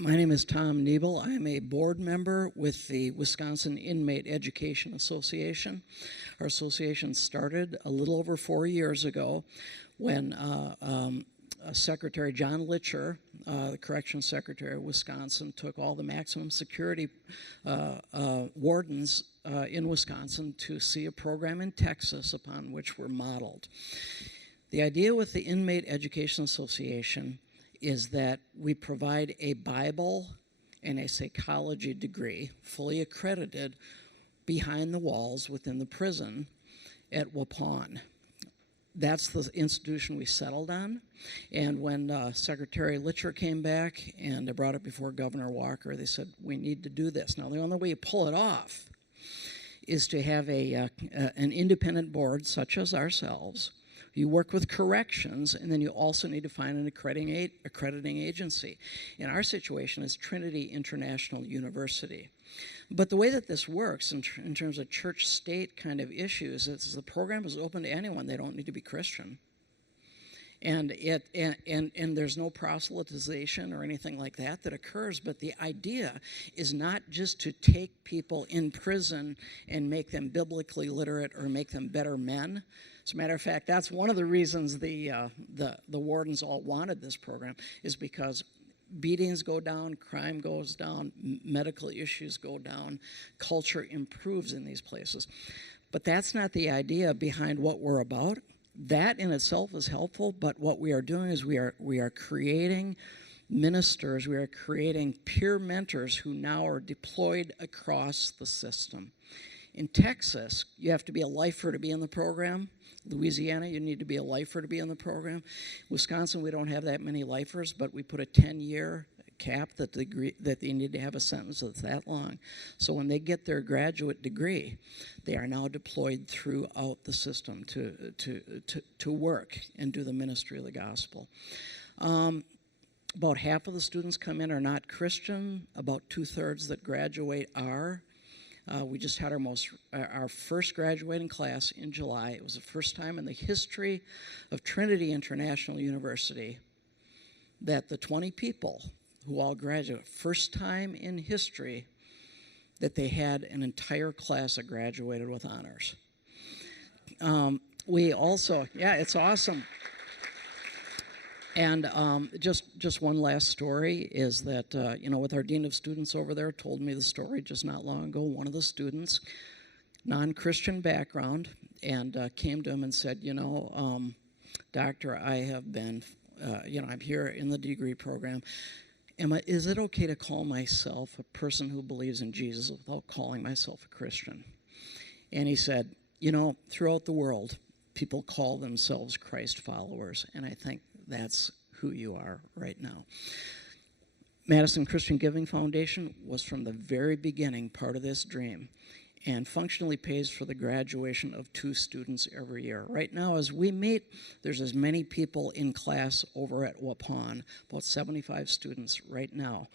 My name is Tom Niebel. I am a board member with the Wisconsin Inmate Education Association. Our association started a little over 4 years ago when Secretary John Litcher, the Corrections Secretary of Wisconsin, took all the maximum security wardens in Wisconsin to see a program in Texas upon which we're modeled. The idea with the Inmate Education Association is that we provide a Bible and a psychology degree, fully accredited, behind the walls within the prison at Waupun. That's the institution we settled on. And when Secretary Litcher came back and brought it before Governor Walker, they said, we need to do this. Now, the only way you pull it off is to have an independent board, such as ourselves. You work with corrections, and then you also need to find an accrediting agency. In our situation, it's Trinity International University. But the way that this works in terms of church-state kind of issues is the program is open to anyone. They don't need to be Christian. And there's no proselytization or anything like that occurs, but the idea is not just to take people in prison and make them biblically literate or make them better men. As a matter of fact, that's one of the reasons the wardens all wanted this program, is because beatings go down, crime goes down, medical issues go down, culture improves in these places. But that's not the idea behind what we're about. That in itself is helpful, but what we are doing is we are creating ministers, we are creating peer mentors who now are deployed across the system. In Texas, you have to be a lifer to be in the program. Louisiana, you need to be a lifer to be in the program. Wisconsin, we don't have that many lifers, but we put a 10-year cap that they need to have a sentence that's that long. So when they get their graduate degree, they are now deployed throughout the system to work and do the ministry of the gospel. About half of the students come in are not Christian. About 2/3 that graduate are. We just had our first graduating class in July. It was the first time in the history of Trinity International University that the 20 people who all graduated, first time in history that they had an entire class that graduated with honors. We also, yeah, it's awesome. And just one last story is that, with our dean of students over there, told me the story just not long ago. One of the students, non-Christian background, and came to him and said, Doctor, I have been, I'm here in the degree program. Is it okay to call myself a person who believes in Jesus without calling myself a Christian? And he said, throughout the world, people call themselves Christ followers, and I think that's who you are right now. Madison Christian Giving Foundation was from the very beginning part of this dream and functionally pays for the graduation of 2 students every year. Right now, as we meet, there's as many people in class over at Waupun, about 75 students right now,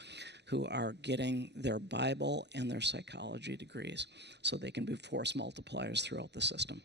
who are getting their Bible and their psychology degrees so they can be force multipliers throughout the system.